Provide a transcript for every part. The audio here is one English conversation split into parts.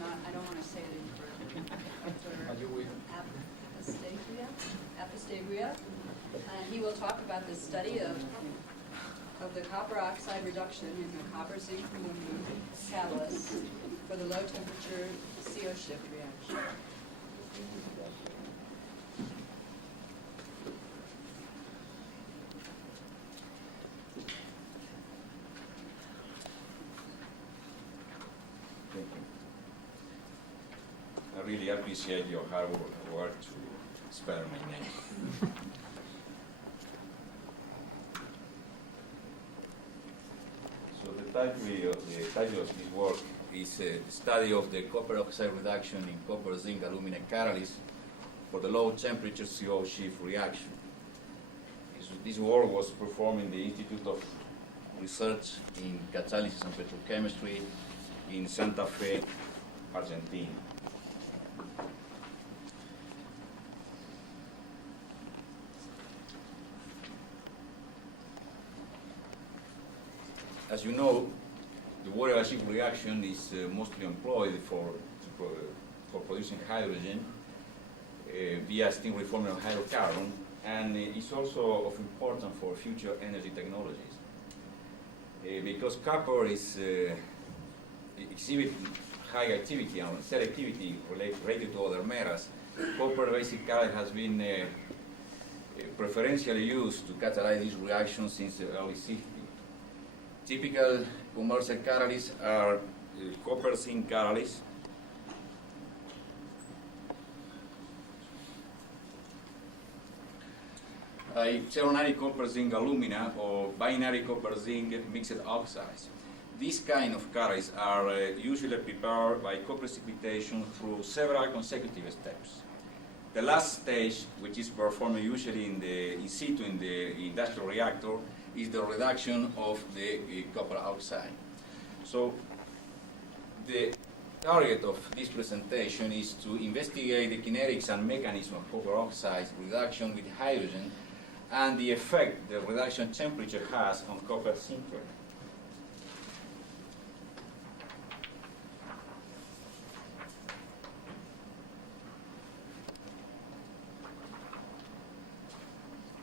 not, I don't want to say it incorrectly. Dr. Apesteguia, and he will talk about the study of the copper oxide reduction in the copper zinc aluminum catalyst for the low temperature CO shift reaction. Thank you. I really appreciate your hard work to spell my name. So the title of this work is the study of the copper oxide reduction in copper zinc alumina catalyst for the low temperature CO shift reaction. This work was performed in the Institute of Research in Catalysis and Petrochemistry in Santa Fe, Argentina. As you know, the water shift reaction is mostly employed for producing hydrogen via steam reforming of hydrocarbon, and it's also of importance for future energy technologies. Because copper is exhibit high activity and selectivity related to other metals, copper basically has been preferentially used to catalyze these reactions since the early 60s. Typical commercial catalysts are copper zinc catalysts, ferronary copper zinc alumina, or binary copper zinc mixed oxides. These kind of catalysts are usually prepared by co-precipitation through several consecutive steps. The last stage, which is performed usually in situ in the industrial reactor, is the reduction of the copper oxide. So the target of this presentation is to investigate the kinetics and mechanism of copper oxide reduction with hydrogen and the effect the reduction temperature has on copper zinc.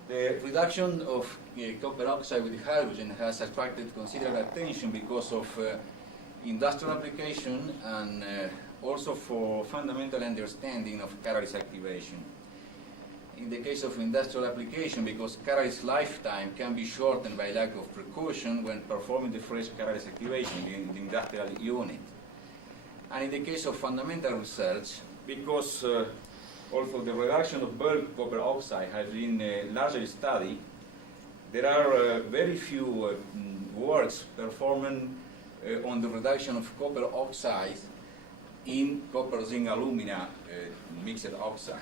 The reduction of copper oxide with hydrogen has attracted considerable attention because of industrial application and also for fundamental understanding of catalyst activation. In the case of industrial application, because catalyst lifetime can be shortened by lack of precaution when performing the fresh catalyst activation in the industrial unit. And in the case of fundamental research, because although the reduction of bulk copper oxide has been largely studied, there are very few works performed on the reduction of copper oxide in copper zinc alumina mixed oxide.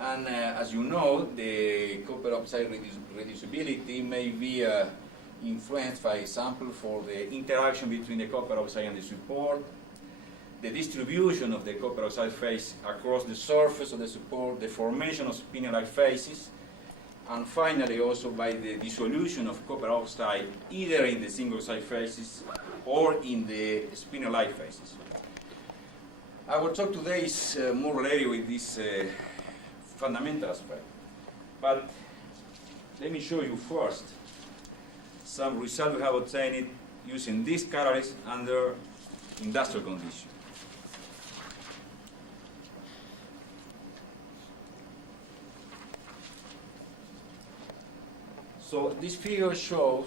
And as you know, the copper oxide reducibility may be influenced, for example, for the interaction between the copper oxide and the support, the distribution of the copper oxide phase across the surface of the support, the formation of spinel-like phases, and finally also by the dissolution of copper oxide either in the zinc oxide phases or in the spinel-like phases. Our talk today is more related with this fundamental aspect, but let me show you first some results we have obtained using this catalyst under industrial conditions. So this figure shows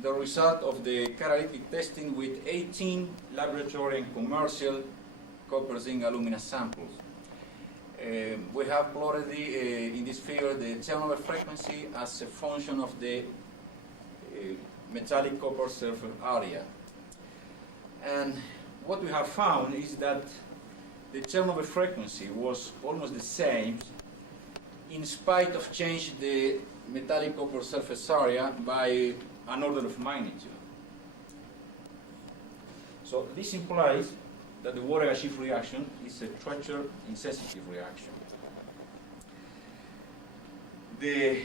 the result of the catalytic testing with 18 laboratory and commercial copper zinc alumina samples. We have plotted in this figure the turnover frequency as a function of the metallic copper surface area. And what we have found is that the turnover frequency was almost the same in spite of change the metallic copper surface area by an order of magnitude. So this implies that the water shift reaction is a temperature insensitive reaction. The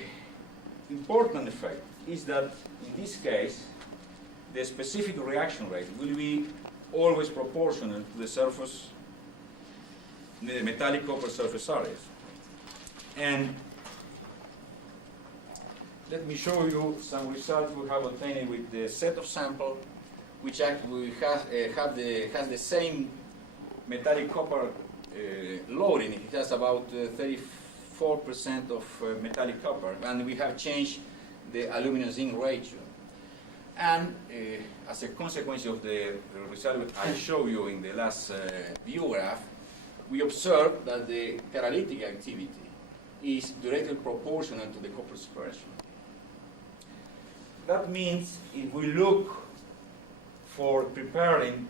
important effect is that in this case the specific reaction rate will be always proportional to the surface, the metallic copper surface areas. And let me show you some results we have obtained with the set of sample, which actually has the same metallic copper loading. It has about 34% of metallic copper, and we have changed the aluminum zinc ratio. And as a consequence of the result I showed you in the last view graph, we observed that the catalytic activity is directly proportional to the copper dispersion. That means if we look for preparing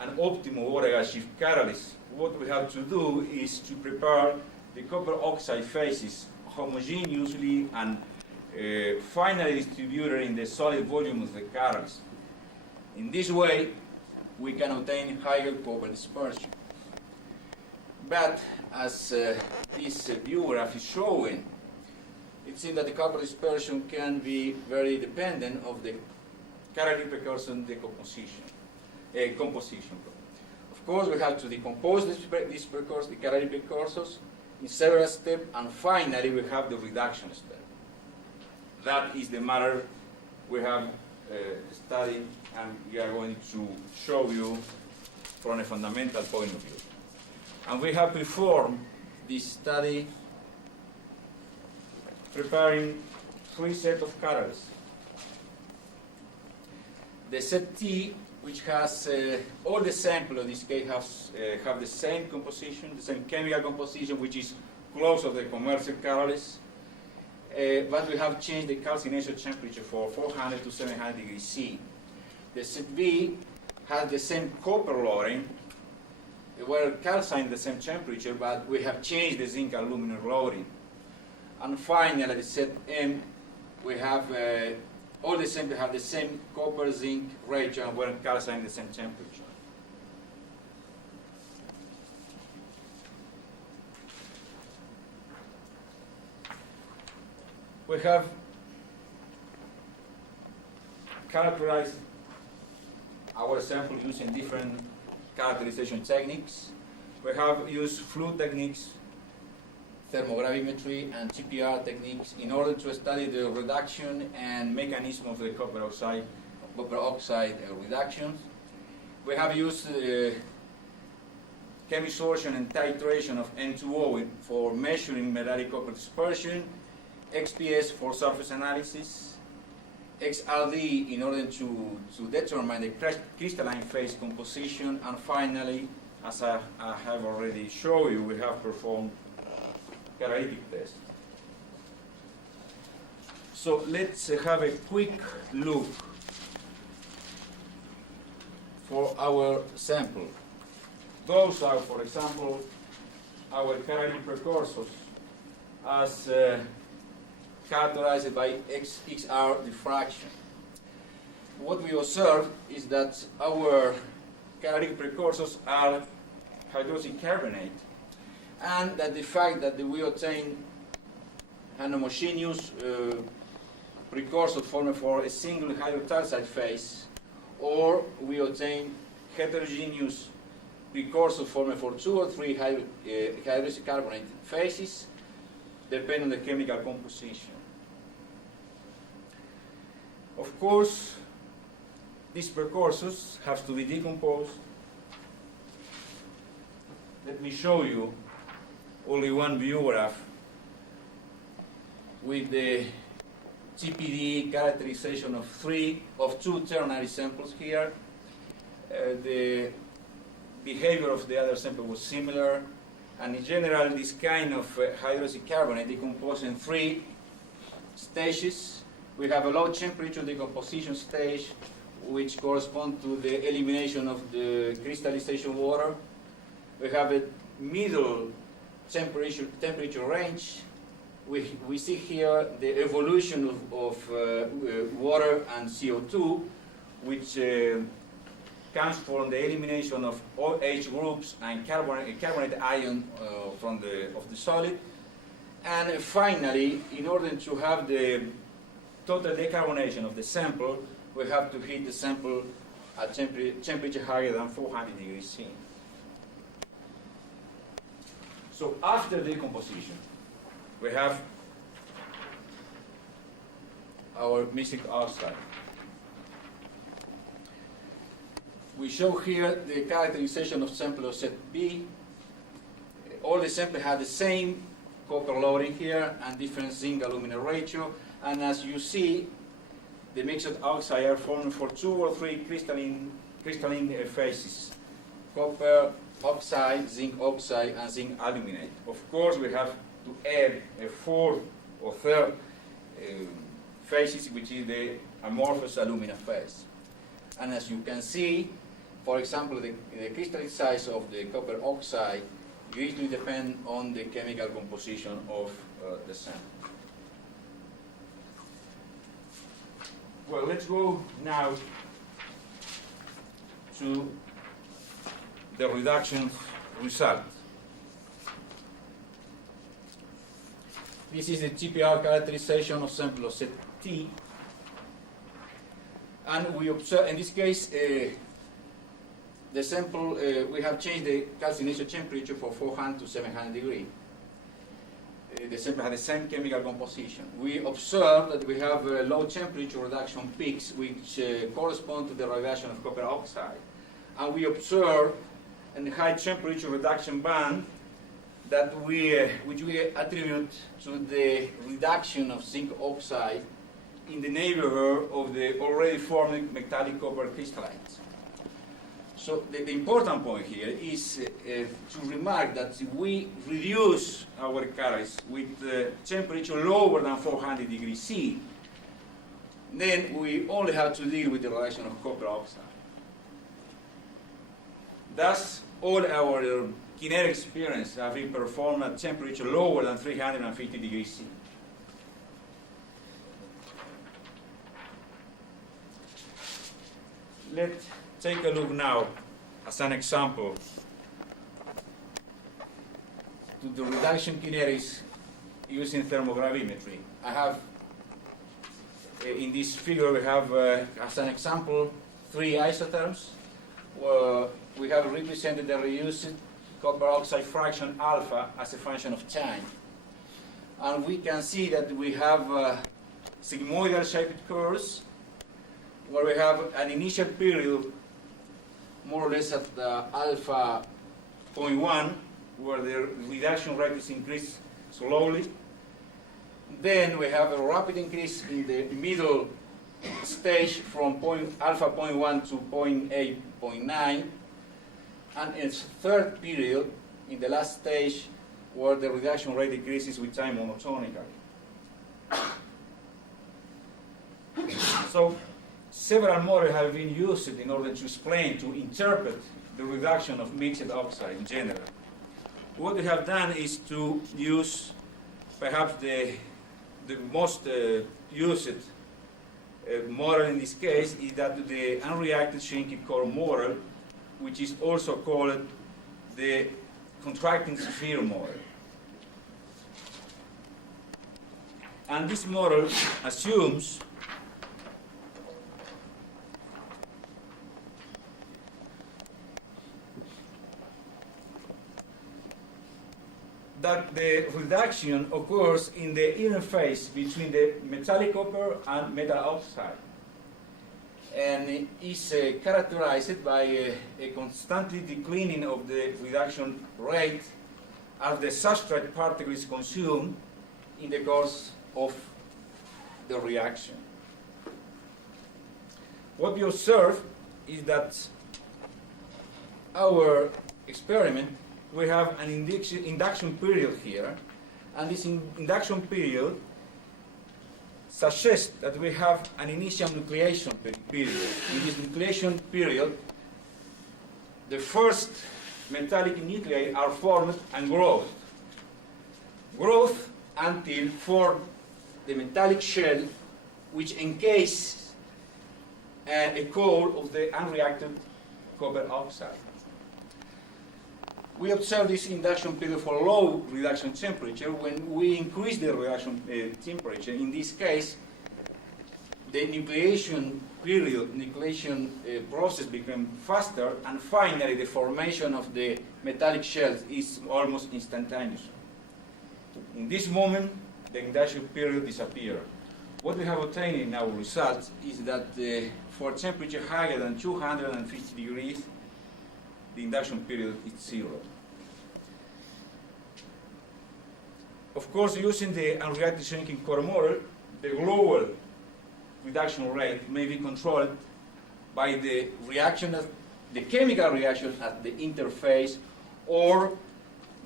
an optimal water gas shift catalyst, what we have to do is to prepare the copper oxide phases homogeneously and finally distributed in the solid volume of the catalyst. In this way, we can obtain higher copper dispersion. But as this view graph is showing, it seems that the copper dispersion can be very dependent of the catalytic precursor composition. Of course, we have to decompose this precursor, the catalytic precursors, in several steps, and finally we have the reduction step. That is the matter we have studied, and we are going to show you from a fundamental point of view. And we have performed this study preparing 3 sets of catalysts. The set T, which has all the samples in this case have the same composition, the same chemical composition, which is close to the commercial catalyst. But we have changed the calcination temperature from 400 to 700 degrees C. The set B has the same copper loading. We're calcining the same temperature, but we have changed the zinc aluminum loading. And finally, the set M, we have all the samples have the same copper zinc ratio, and we're calcining the same temperature. We have characterized our sample using different characterization techniques. We have used fluid techniques, thermogravimetry, and TPR techniques in order to study the reduction and mechanism of the copper oxide reductions. We have used chemisorption and titration of N2O for measuring metallic copper dispersion, XPS for surface analysis, XRD in order to determine the crystalline phase composition, and finally, as I have already shown you, we have performed catalytic test. So let's have a quick look for our sample. Those are, for example, our catalytic precursors as characterized by XR diffraction. What we observe is that our catalytic precursors are hydroxy carbonate, and that the fact that we obtain an homogeneous precursor formed for a single hydroxide phase, or we obtain heterogeneous precursor formed for 2 or 3 hydroxy carbonate phases, depending on the chemical composition. Of course, these precursors have to be decomposed. Let me show you only one view graph with the TPD characterization of 2 ternary samples here. The behavior of the other sample was similar, and in general, this kind of hydroxy carbonate decomposed in 3 stages. We have a low temperature decomposition stage, which corresponds to the elimination of the crystallization water. We have a middle temperature range. We see here the evolution of water and CO2, which comes from the elimination of OH groups and carbonate ion of the solid. And finally, in order to have the total decarbonation of the sample, we have to heat the sample at temperature higher than 400 degrees C. So after decomposition, we have our mixed oxide. We show here the characterization of sample of set B. All the samples have the same copper loading here and different zinc aluminum ratio. And as you see, the mixed oxide are formed for 2 or 3 crystalline phases: copper oxide, zinc oxide, and zinc aluminate. Of course, we have to add a 4th or 3rd phases, which is the amorphous alumina phase. And as you can see, for example, the crystalline size of the copper oxide greatly depends on the chemical composition of the sample. Well, let's go now to the reduction result. This is the TPR characterization of sample of set T. And we observe, in this case, the sample, we have changed the calcination temperature from 400 to 700 degrees. The sample has the same chemical composition. We observe that we have low temperature reduction peaks which correspond to the reduction of copper oxide. And we observe a high temperature reduction band that which we attribute to the reduction of zinc oxide in the neighborhood of the already formed metallic copper crystallines. So the important point here is to remark that if we reduce our catalyst with temperature lower than 400 degrees C, then we only have to deal with the reduction of copper oxide. Thus, all our kinetic experiments have been performed at temperature lower than 350 degrees C. Let's take a look now, as an example, to the reduction kinetics using thermogravimetry. I have, in this figure, we have, as an example, 3 isotherms, where we have represented the reduced copper oxide fraction alpha as a function of time. And we can see that we have sigmoidal shaped curves, where we have an initial period more or less at alpha 0.1, where the reduction rate is increased slowly. Then we have a rapid increase in the middle stage from alpha 0.1 to 0.8, 0.9, and its third period, in the last stage, where the reduction rate decreases with time monotonically. So, several models have been used in order to explain, to interpret the reduction of mixed oxide in general. What we have done is to use perhaps the most used model in this case is that the unreacted shrinking core model, which is also called the contracting sphere model. And this model assumes that the reduction occurs in the interface between the metallic copper and metal oxide, and is characterized by a constantly declining of the reduction rate as the substrate particle is consumed in the course of the reaction. What we observe is that our experiment, we have an induction period here, and this induction period suggests that we have an initial nucleation period. In this nucleation period, the first metallic nuclei are formed and growth until form the metallic shell which encases a core of the unreacted copper oxide. We observe this induction period for low reduction temperature. When we increase the reduction temperature, in this case, the nucleation period, nucleation process became faster, and finally the formation of the metallic shells is almost instantaneous. In this moment, the induction period disappeared. What we have obtained in our results is that for temperature higher than 250 degrees, the induction period is 0. Of course, using the unreacted shrinking core model, the global reduction rate may be controlled by the reaction, the chemical reaction at the interface, or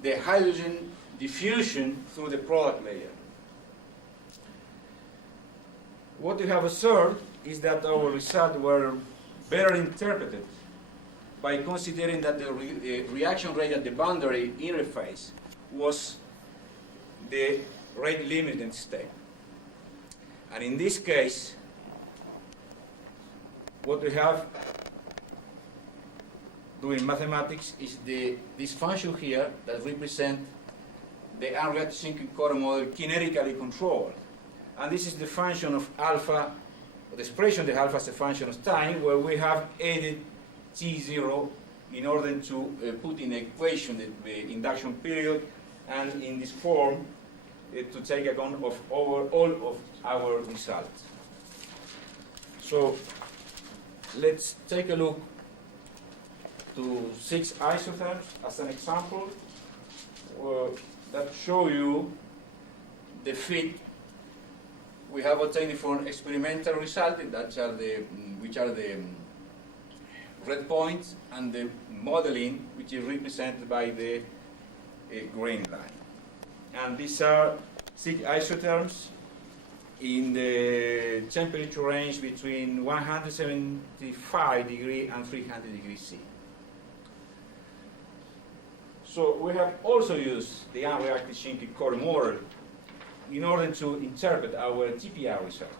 the hydrogen diffusion through the product layer. What we have observed is that our results were better interpreted by considering that the reaction rate at the boundary interface was the rate limiting state. And in this case, what we have doing mathematics is this function here that represents the unreacted shrinking core model kinetically controlled. And this is the function of alpha, the expression of the alpha as a function of time, where we have added T0 in order to put in the equation the induction period, and in this form to take account of all of our results. So let's take a look to 6 isotherms as an example that show you the fit we have obtained from experimental results, which are the red points, and the modeling, which is represented by the green line. And these are 6 isotherms in the temperature range between 175 degrees and 300 degrees C. So we have also used the unreacted shrinking core model in order to interpret our TPR result.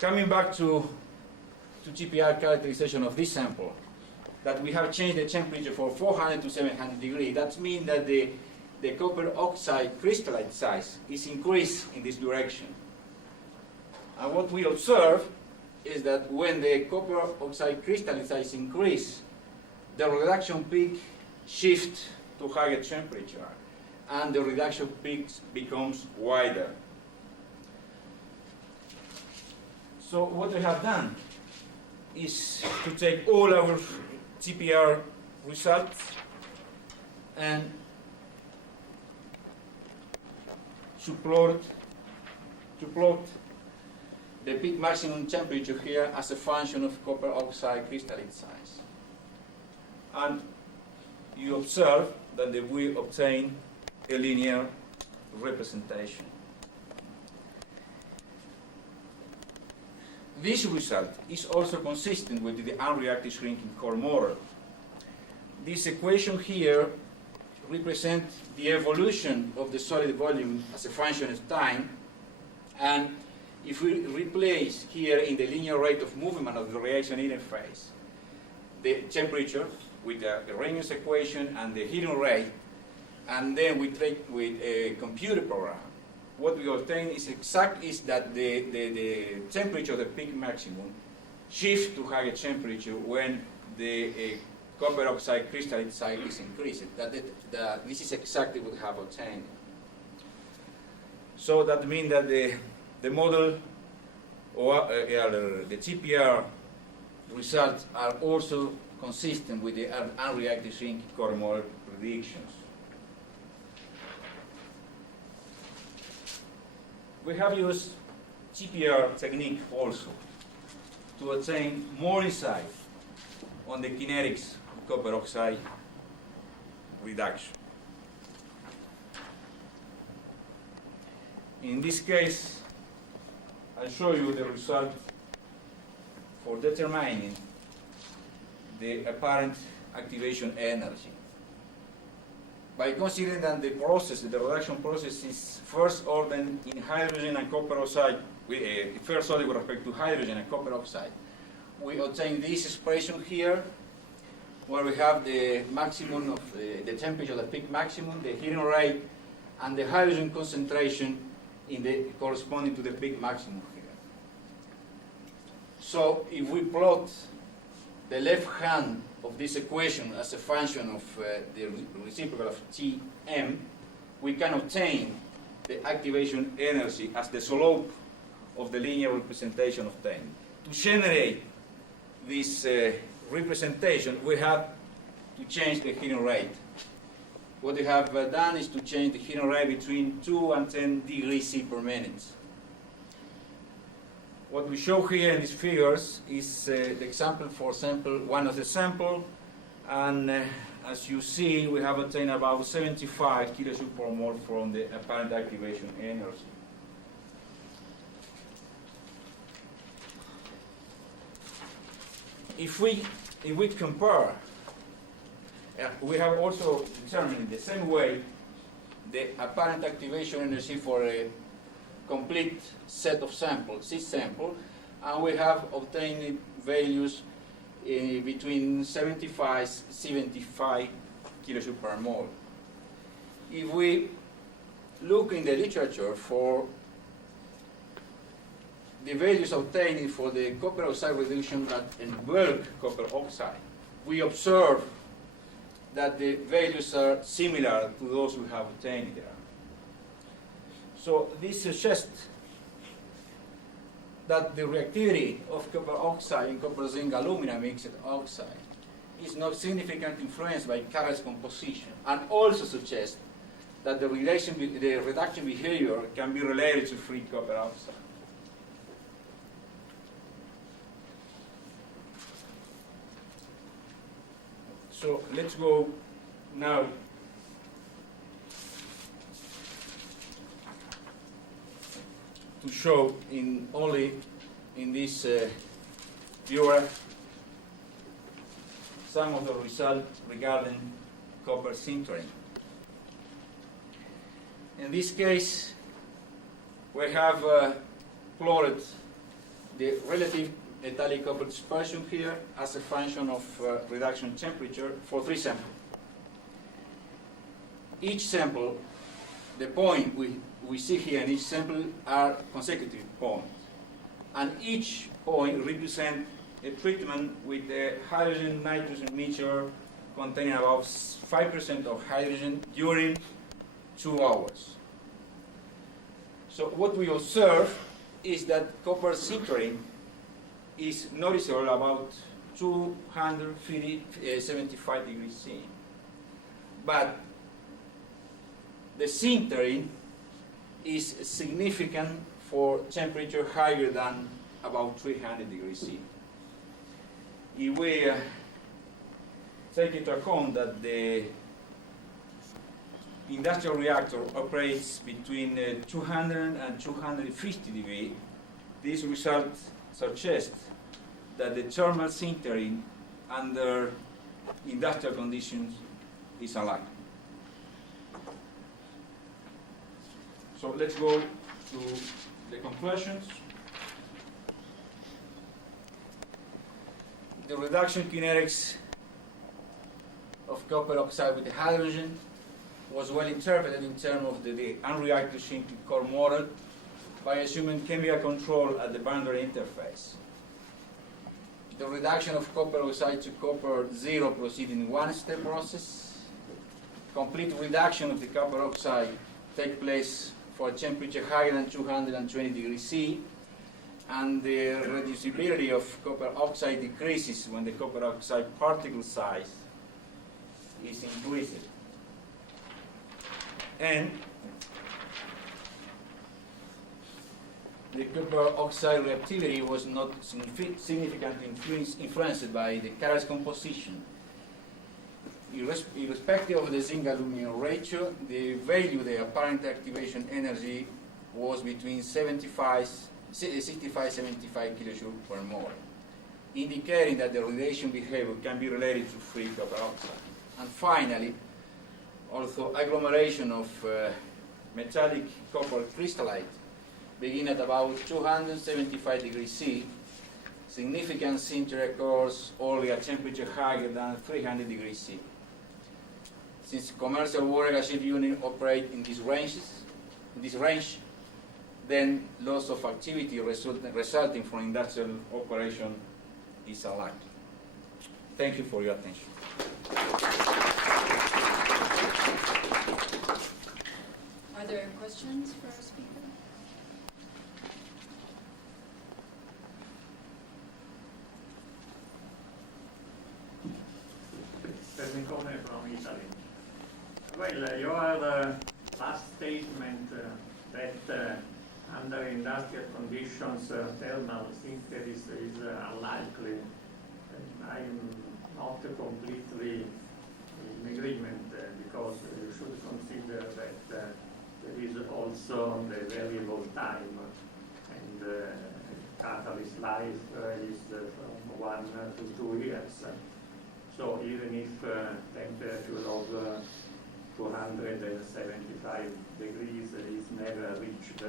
Coming back to TPR characterization of this sample, that we have changed the temperature from 400 to 700 degrees. That means that the copper oxide crystalline size is increased in this direction. And what we observe is that when the copper oxide crystalline size increase, the reduction peak shifts to higher temperature, and the reduction peak becomes wider. So what we have done is to take all our TPR results and to plot the peak maximum temperature here as a function of copper oxide crystalline size. And you observe that we obtain a linear representation. This result is also consistent with the unreacted shrinking core model. This equation here represents the evolution of the solid volume as a function of time, and if we replace here in the linear rate of movement of the reaction interface the temperature with the Arrhenius equation and the heating rate, and then we take with a computer program, what we obtain is that the temperature of the peak maximum shifts to higher temperature when the copper oxide crystalline size is increased. This is exactly what we have obtained. So that means that the model or the TPR results are also consistent with the unreacted shrinking core model predictions. We have used TPR technique also to obtain more insight on the kinetics of copper oxide reduction. In this case, I'll show you the result for determining the apparent activation energy. By considering that the reduction process is first order in hydrogen and copper oxide, first order with respect to hydrogen and copper oxide, we obtain this expression here, where we have the maximum of the temperature, the peak maximum, the heating rate, and the hydrogen concentration corresponding to the peak maximum here. So if we plot the left hand of this equation as a function of the reciprocal of Tm, we can obtain the activation energy as the slope of the linear representation of time. To generate this representation, we have to change the heating rate. What we have done is to change the heating rate between 2 and 10 degrees C per minute. What we show here in these figures is the example for sample, one of the sample, and as you see, we have obtained about 75 kilojoules per mole from the apparent activation energy. If we compare, we have also determined in the same way the apparent activation energy for a complete set of samples, 6 samples, and we have obtained values between 75 kilojoules per mole. If we look in the literature for the values obtained for the copper oxide reduction in bulk copper oxide, we observe that the values are similar to those we have obtained there. So this suggests that the reactivity of copper oxide and copper zinc alumina mixed oxide is not significantly influenced by catalyst composition, and also suggests that the reduction behavior can be related to free copper oxide. So let's go now to show only in this viewer some of the results regarding copper sintering. In this case, we have plotted the relative metallic copper dispersion here as a function of reduction temperature for 3 samples. Each sample, the point we see here in each sample are consecutive points, and each point represents a treatment with a hydrogen-nitrogen mixture containing about 5% of hydrogen during 2 hours. So what we observe is that copper sintering is noticeable about 275 degrees C. But the sintering is significant for temperature higher than about 300 degrees C. If we take into account that the industrial reactor operates between 200 and 250 degrees, this result suggests that the thermal sintering under industrial conditions is unlikely. So let's go to the conclusions. The reduction kinetics of copper oxide with hydrogen was well interpreted in terms of the unreactive shrinking core model by assuming chemical control at the boundary interface. The reduction of copper oxide to copper zero proceeds in one-step process. Complete reduction of the copper oxide takes place for a temperature higher than 220 degrees C, and the reducibility of copper oxide decreases when the copper oxide particle size is increased. And the copper oxide reactivity was not significantly influenced by the catalyst composition. Irrespective of the zinc aluminum ratio, the value, the apparent activation energy, was between 65-75 kilojoules per mole, indicating that the radiation behavior can be related to free copper oxide. And finally, although agglomeration of metallic copper crystallite begin at about 275 degrees C, significant sinter occurs only at temperature higher than 300 degrees C. Since commercial water gas units operate in these range, then loss of activity resulting from industrial operation is unlikely. Thank you for your attention. Are there questions for our speaker? Pernicone from Italy. Well, your last statement that under industrial conditions thermal synthesis is unlikely, I'm not completely in agreement because you should consider that there is also the variable time, and catalyst life is from 1 to 2 years. So even if temperature of 275 degrees is never reached,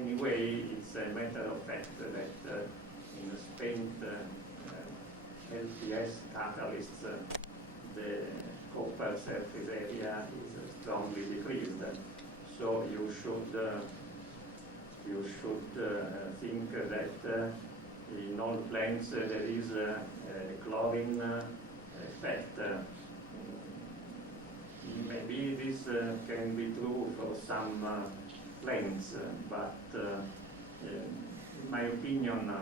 anyway, it's a matter of fact that in spent LPS catalysts, the copper surface area is strongly decreased. So you should think that in all plants there is a chlorine effect. Maybe this can be true for some plants, but in my opinion,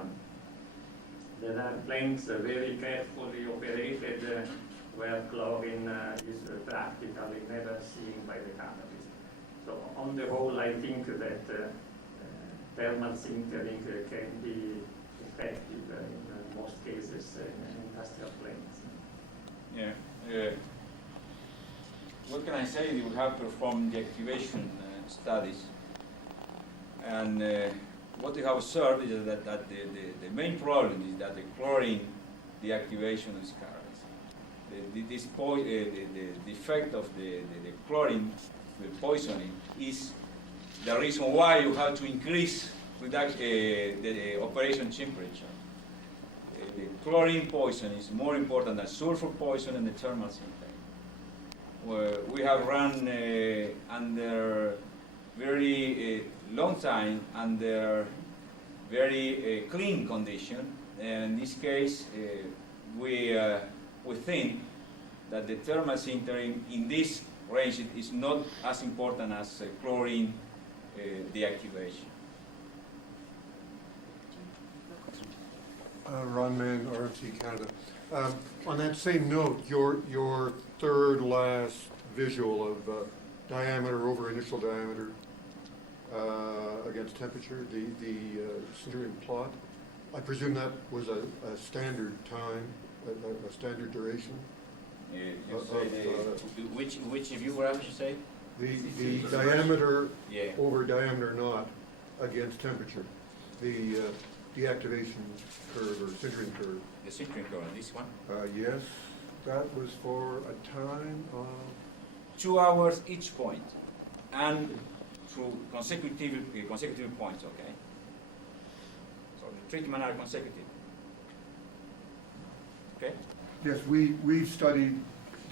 there are plants very carefully operated where chlorine is practically never seen by the catalyst. So on the whole, I think that thermal sintering can be effective in most cases in industrial plants. Yeah. What can I say? We have performed the activation studies, and what we have observed is that the main problem is that the chlorine deactivation is catalyst. The effect of the chlorine, the poisoning, is the reason why you have to increase the operation temperature. The chlorine poison is more important than sulfur poison and the thermal sintering. We have run under very long time under very clean condition. And in this case, we think that the thermal sintering in this range is not as important as chlorine deactivation. Ron Mann, RMC Canada. On that same note, your third last visual of diameter over initial diameter against temperature, the sintering plot, I presume that was a standard time, a standard duration? Which view were I to say? The diameter Yeah. over diameter naught against temperature, the deactivation curve or sintering curve. The sintering curve, this one? Yes, that was for a time of 2 hours each point, and through consecutive points, okay? So the treatment are consecutive. Okay? yes, we've studied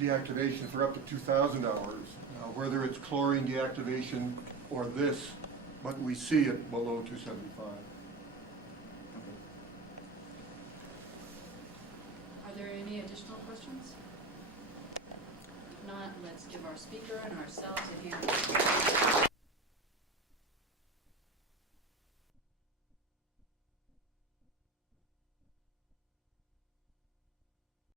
deactivation for up to 2,000 hours. Now, whether it's chlorine deactivation or this, but we see it below 275. Are there any additional questions? If not, let's give our speaker and ourselves a hand.